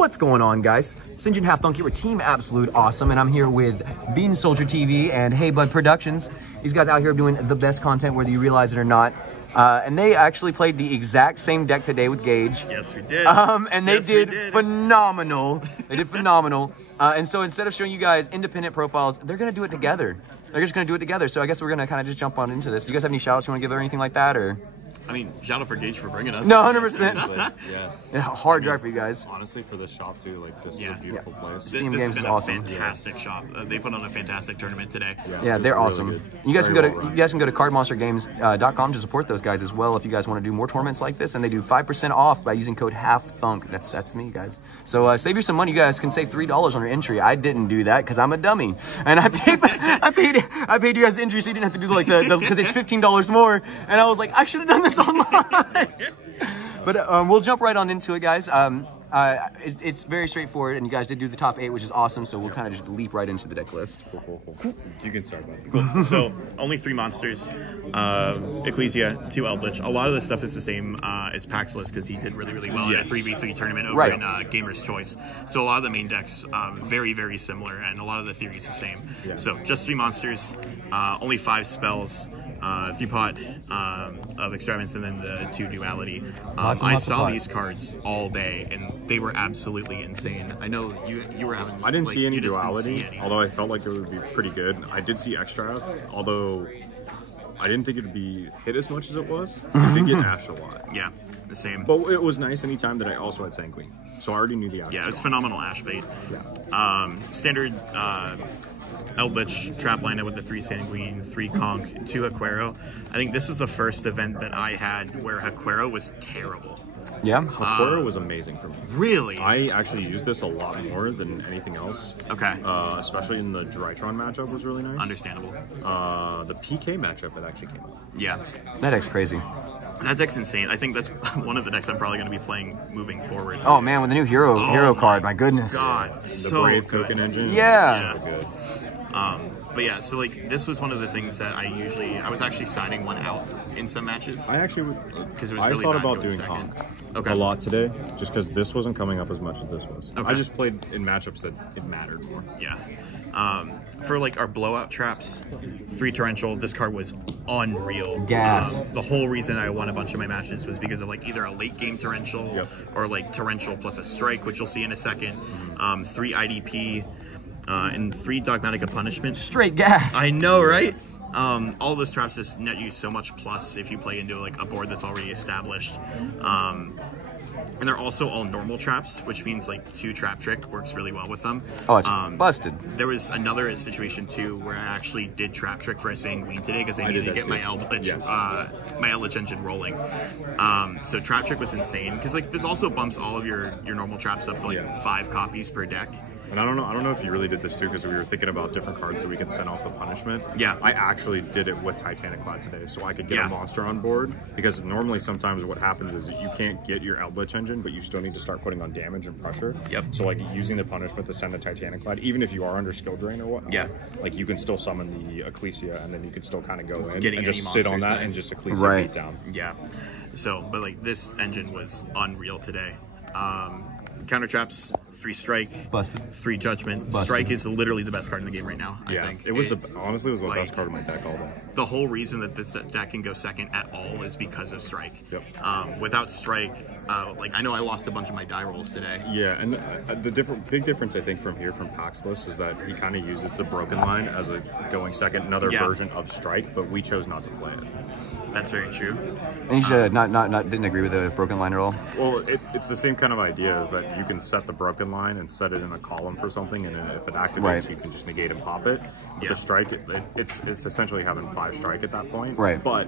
What's going on, guys? Sinjin Half Thunk here with Team Absolute Awesome, and I'm here with Bean Soldier TV and Hey Bud Productions. These guys out here doing the best content, whether you realize it or not. And they actually played the exact same deck today with Gage. Yes, we did. And they did phenomenal. They did phenomenal. And so instead of showing you guys independent profiles, they're going to do it together. They're just going to do it together. So I guess we're going to kind of just jump on into this. Do you guys have any shout outs you want to give or anything like that? Or? I mean, shout out for Gage for bringing us. No, 100%. Yeah. Hard drive for you guys. Honestly, for this shop too, like this is a beautiful place. This This Games has is been awesome. a fantastic shop. They put on a fantastic tournament today. Yeah, they're really awesome. good. You guys Very can well run. go to cardmonstergames.com to support those guys as well if you guys want to do more tournaments like this, and they do 5% off by using code HALFTHUNK. That's me, guys. So save you some money. You guys can save $3 on your entry. I didn't do that because I'm a dummy, and I paid you guys the entry so you didn't have to do like the because it's $15 more, and I was like, I should have done this online. But we'll jump right on into it, guys. It's very straightforward, and you guys did do the top 8, which is awesome, so we'll kind of just leap right into the deck list. Cool. You can start, bud. Cool. So, only 3 monsters. Ecclesia, 2 Eldlich. A lot of the stuff is the same as Paxless because he did really, really well in a 3v3 tournament over in Gamer's Choice. So, a lot of the main decks, very, very similar, and a lot of the theory is the same. Yeah. So, just 3 monsters, only 5 spells. 3 pot of extravagance and then the 2 duality. I saw these cards all day and they were absolutely insane. I know you were having. I didn't see any duality, didn't see any. although I felt like it would be pretty good. I did see extra, although I didn't think it would be hit as much as it was. It did get Ash a lot. Yeah, the same. But it was nice anytime that I also had Sanguine, so I already knew the Ash. Yeah, it was phenomenal Ash bait. Yeah. Standard Eldlich trap lineup with the 3 Sanguine, 3 Conch, 2 Aquero. I think this was the first event that I had where Aquero was terrible. Yeah. Aquero was amazing for me. Really? I actually used this a lot more than anything else. Okay. Especially in the Drytron matchup was really nice. Understandable. The PK matchup it actually came up. Yeah. That deck's crazy. That deck's insane. I think that's one of the decks I'm probably going to be playing moving forward. Oh man, with the new hero card, my goodness. God, The so Brave good. token engine. Yeah. Was so good. But yeah, so like this was one of the things that I was actually signing one out in some matches. I actually would. Because it was I really thought bad about going doing second. Conk Okay. a lot today, just because this wasn't coming up as much as this was. Okay. I just played in matchups that it mattered more. Yeah. For like our blowout traps, 3 torrential. This card was unreal. Gas. The whole reason I won a bunch of my matches was because of like either a late game torrential or like torrential plus a strike, which you'll see in a second. 3 IDP. And 3 Dogmatic of Punishment. Straight gas. I know, right? All those traps just net you so much plus if you play into like a board that's already established. And they're also all normal traps, which means like 2 Trap Trick works really well with them. Oh, it's busted. There was another situation too where I actually did Trap Trick for a Sanguine today because I needed to get my Eldlich engine rolling. So Trap Trick was insane because like this also bumps all of your normal traps up to like 5 copies per deck. And I don't know if you really did this too, because we were thinking about different cards so we could send off the punishment. Yeah. I actually did it with Titanic Cloud today, so I could get a monster on board. Because normally sometimes what happens is that you can't get your Eldlich engine, but you still need to start putting on damage and pressure. Yep. So like using the punishment to send a Titanic Cloud, even if you are under skill drain or whatnot, like you can still summon the Ecclesia, and then you can still kind of go in and just sit on that and just Ecclesia beat down. Yeah. So, but like this engine was unreal today. Counter traps, 3 strike, Busted. 3 judgment. Busted. Strike is literally the best card in the game right now. I think it was honestly it was the best card in my deck all day. The whole reason that this deck can go second at all is because of strike. Yep. Without strike, like I know I lost a bunch of my die rolls today. Yeah, and the big difference I think from Paxless is that he kind of uses the broken line as a going second, another version of strike, but we chose not to play it. That's very true. And you should didn't agree with the broken line at all. Well, it's the same kind of idea, is that you can set the broken line and set it in a column for something, and then if it activates, you can just negate and pop it. But the strike, it's essentially having 5 strike at that point. Right. But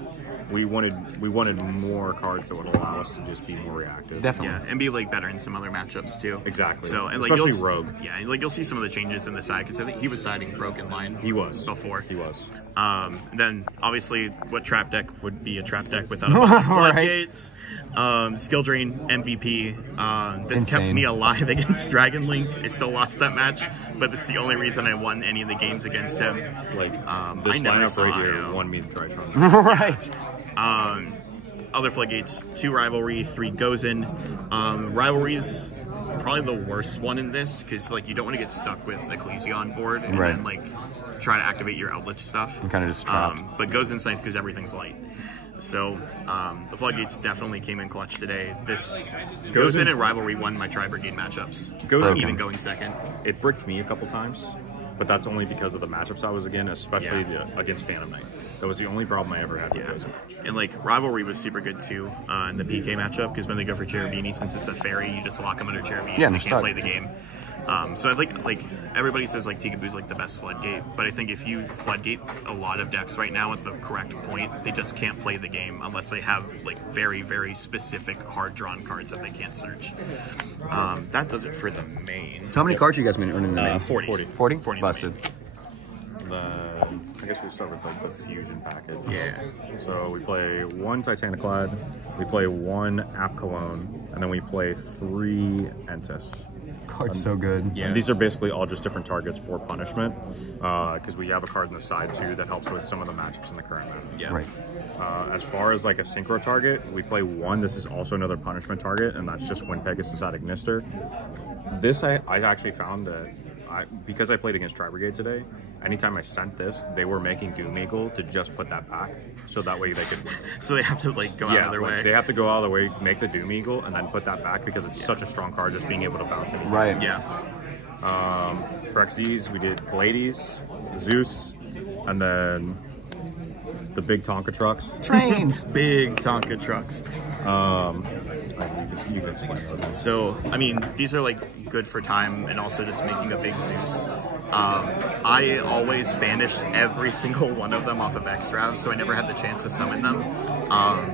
we wanted more cards that would allow us to just be more reactive. Definitely. Yeah, and be like better in some other matchups too. Exactly. So and like especially Rogue. Yeah, like you'll see some of the changes in the side because I think he was siding broken line. He was before. He was. Then obviously, what trap deck would be a trap deck without a bunch of floodgates? Skill drain MVP. This kept me alive against Dragon Link. I still lost that match, but this is the only reason I won any of the games against him. Like I this never lineup right here saw won me the Drytron. Right. Other floodgates: 2 rivalry, 3 Gozen. Rivalries probably the worst one in this, because like you don't want to get stuck with Ecclesia on board and Right. then like try to activate your Eldlich stuff. I'm kind of just trapped. But Goes In's nice because everything's light. So the Floodgates definitely came in clutch today. This Goes In and Rivalry won my Tri-Brigade matchups. Goes In even going second. It bricked me a couple times, but that's only because of the matchups I was again, especially against Phantom Knight. That was the only problem I ever had with Goes In. And like Rivalry was super good too in the PK matchup, because when they go for Cherubini, since it's a fairy, you just lock them under Cherubini and they can't play the game. So I think like everybody says like Tikaboo's like the best floodgate, but I think if you floodgate a lot of decks right now at the correct point, they just can't play the game unless they have like very, very specific hard drawn cards that they can't search. That does it for the main. So how many cards you guys running in the main? 40. 40? Busted. Then I guess we start with like the fusion package. Yeah. So we play 1 Titaniclad, we play 1 App Cologne, and then we play 3 Entis. Card's so good. Yeah. And these are basically all just different targets for punishment, because we have a card on the side too that helps with some of the matchups in the current meta. Yeah. Right. As far as like a synchro target, we play 1. This is also another punishment target, and that's just when Pegasus out Ignister. This I actually found that because I played against Tri-Brigade today, anytime I sent this, they were making Doom Eagle to just put that back, so that way they could win. So they have to like go out of their way. They have to go out of their way, make the Doom Eagle, and then put that back because it's such a strong card, just being able to bounce it. Right. Yeah. For XZs, we did Pallades, Zeus, and then the big Tonka trucks. Trains. Big Tonka trucks. You can explain those. So, I mean, these are like good for time and also just making a big Zeus. I always banished every single one of them off of Extrav, so I never had the chance to summon them.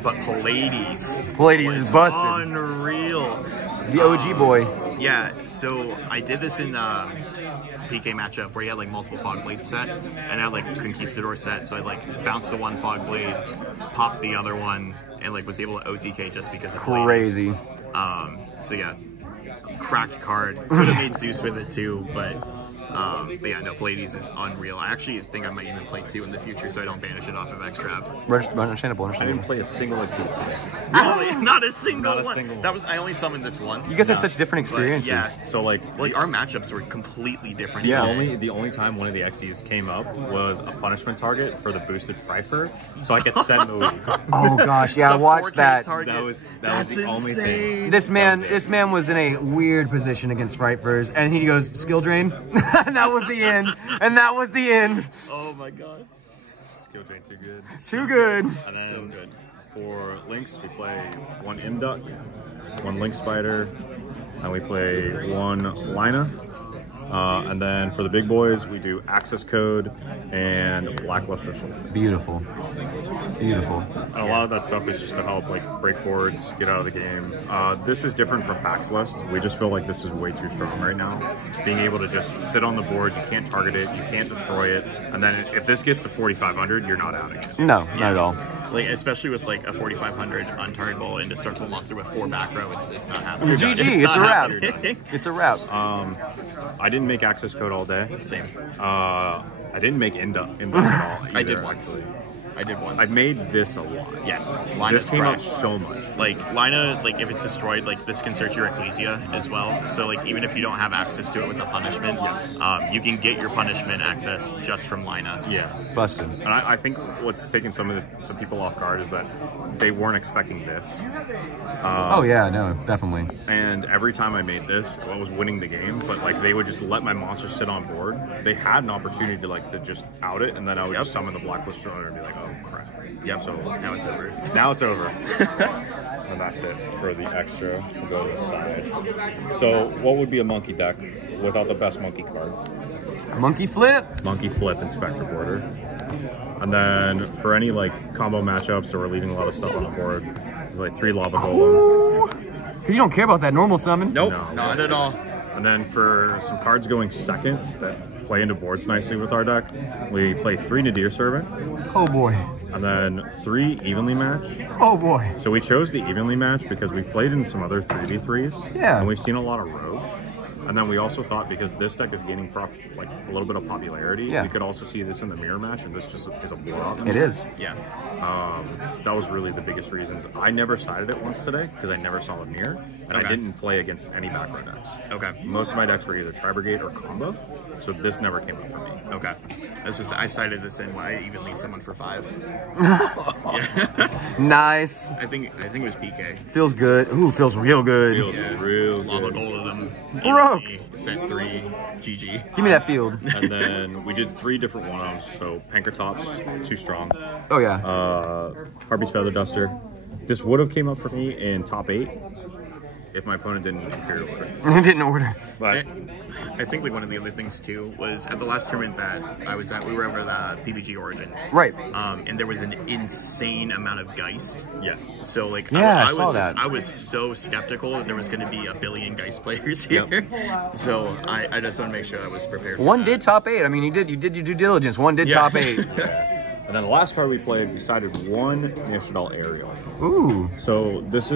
But Pallades. Pallades is busted. Unreal. The OG boy. Yeah, so I did this in PK matchup where he had like multiple Fog Blades set, and I had like Conquistador set, so I like bounced the one Fog Blade, popped the other one, and like was able to OTK just because of Crazy. So yeah, cracked card. Could have made Zeus with it too, but yeah, no, Pallades is unreal. I actually think I might even play 2 in the future, so I don't banish it off of Extrav. Understandable. I didn't play a single XZ today. Really? Not a single Not a one. single one. That was I only summoned this once. You guys had such different experiences. Yeah. So like Like our matchups were completely different. Yeah, today. the only time one of the XEs came up was a punishment target for the boosted Fryfer, so I could send the lead card. Oh gosh, yeah, I It's a watched 4K that. target. That was That's the only insane. thing. This man was in a weird position against Frightfurs, and he goes, skill drain, and that was the end. And that was the end. Oh my god. Skill drain too good. Too good. And then So good. for Lynx, we play 1 Imduck, 1 Lynx Spider, and we play 1 Lina. And then for the big boys, we do Access Code and Blackluster Soul. Beautiful. Beautiful. And a lot of that stuff is just to help like break boards, get out of the game. This is different from Pax List. We just feel like this is way too strong right now. Being able to just sit on the board, you can't target it, you can't destroy it, and then if this gets to 4,500, you're not out again. No, not at all. Like especially with like a 4,500 untargetable indestructible monster with 4 back row, it's not happening. GG, it's a wrap. happening. It's a wrap. I didn't make Access Code all day. Same. I didn't make Imduck at all either, I did once. actually. I did once. I made this a lot. Yes. This Lina's came up crashed. so much. Like Lina, like if it's destroyed, like this can search your Ecclesia as well. So like even if you don't have access to it with the punishment, you can get your punishment access just from Lina. Yeah. Busted. And I think what's taking some people off guard is that they weren't expecting this. Oh yeah, no, definitely. And every time I made this, I was winning the game, but like they would just let my monsters sit on board. They had an opportunity to just out it, and then I would just summon the Blacklist Runner and be like, oh crap. Yep. So now it's over. Now it's over. And that's it for the extra. We'll go to the side. So what would be a monkey deck without the best monkey card? Monkey flip. Monkey flip Inspector Border. And then for any like combo matchups or we're leaving a lot of stuff on the board, like 3 Lava Golem. Because you don't care about that normal summon. Nope, No. not at all. And then for some cards going second that play into boards nicely with our deck, we play 3 Nadir Servant. Oh boy. And then 3 Evenly Match. Oh boy. So we chose the Evenly Match because we've played in some other 3v3s. Yeah. And we've seen a lot of Rogue. And then we also thought, because this deck is gaining like a little bit of popularity, we could also see this in the mirror match, and this just is a blowout. It is. Yeah. That was really the biggest reasons. I never sided it once today because I never saw the mirror, and I didn't play against any back row decks. Okay. Most of my decks were either Tri-Brigade or combo, so this never came up for me. Okay. I sided this in when I even lead someone for 5. Nice. I think it was PK. Feels good. Ooh, feels real good. Feels real Lava good. gold of them. Broke. Set 3. GG. Give me that field. And then we did 3 different one-offs, so Pankratops, too strong. Oh, yeah. Harpy's Feather Duster. This would have came up for me in top 8 if my opponent didn't Imperial Order. I didn't order. But I think like one of the other things too was at the last tournament that I was at, we were over the PBG Origins. Right. And there was an insane amount of Geist. yes. So like I saw that. I was so skeptical that there was going to be a billion Geist players here. So I just want to make sure I was prepared for One that. did top 8. I mean, you did your due diligence. One did top 8. And then the last card we played, we sided 1 Nishadal Aerial. Ooh. So this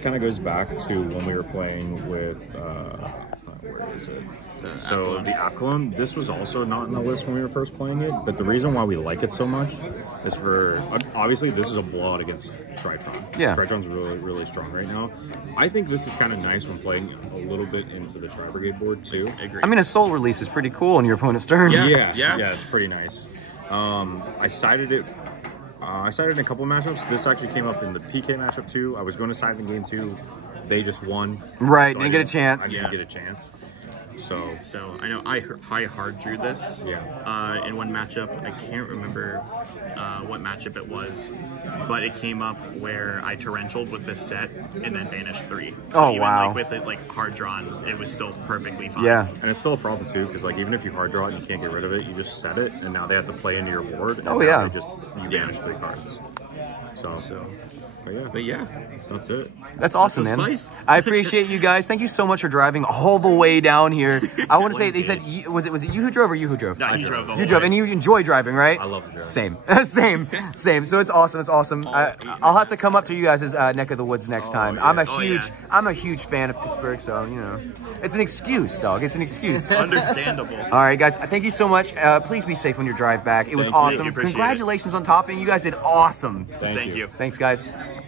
kind of goes back to when we were playing with where is it? So the Aquilum, this was also not in the list when we were first playing it, but the reason why we like it so much is for, obviously this is a blowout against Tritron. Yeah. Tritron's really, really strong right now. I think this is kind of nice when playing a little bit into the Tri-Brigade board too. Agree. I mean, a soul release is pretty cool on your opponent's turn. Yeah. Yeah, it's pretty nice. I sided it. I sided in a couple of matchups. This actually came up in the PK matchup too. I was going to side in game 2. They just won. Right, So didn't get a chance. I didn't get a chance. So I know I hard drew this in one matchup. I can't remember what matchup it was, but it came up where I torrentialed with this set and then banished 3. So Oh, even, wow. Like with it like hard drawn, it was still perfectly fine. Yeah. And it's still a problem too, because like even if you hard draw it and you can't get rid of it, you just set it, and now they have to play into your board. And Oh, now yeah. They just you banish 3 cards. But yeah, that's it. That's awesome, That's the man. spice. I appreciate you guys. Thank you so much for driving all the way down here. I want to say, they said, was it you who drove or you who drove? No, he drove the whole You drove, way. and you enjoy driving, right? I love to drive. Same. Same. So it's awesome. It's awesome. I'll have to come up to you guys' neck of the woods next time. yeah. I'm a huge fan of Pittsburgh, so you know, it's an excuse, dog. It's an excuse. Understandable. All right, guys. Thank you so much. Please be safe on your drive back. It was Thank you. awesome. Appreciate it. Congratulations on topping. You guys did awesome. Thank you. Thanks, guys.